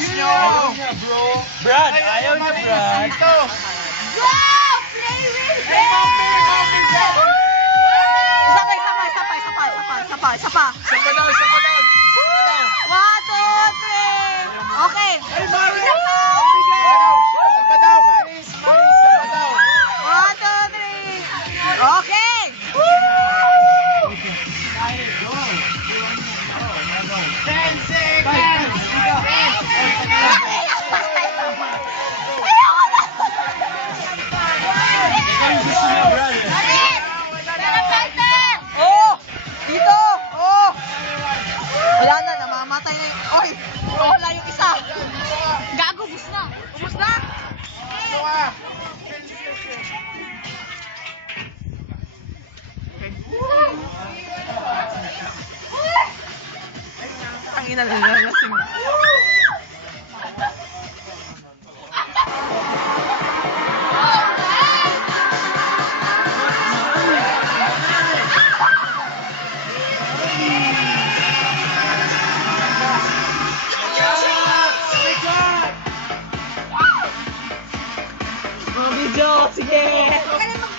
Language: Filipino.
Ayaw niya, bro. Brad, ayaw niya, Brad. Ito. Go! Play with me! Isa pa. Isa pa daw. One, two, three. Okay. Ay, Maris! Isa pa daw, Maris. Isa pa daw. One, two, three. Okay. 10 seconds! Oh! Dito! Oh! Wala na, namamatay na yung... Oy! Wala yung isa! Gago, ubus na! Ubus na! Ito ka. Ang ina na nalasing. Video, sige!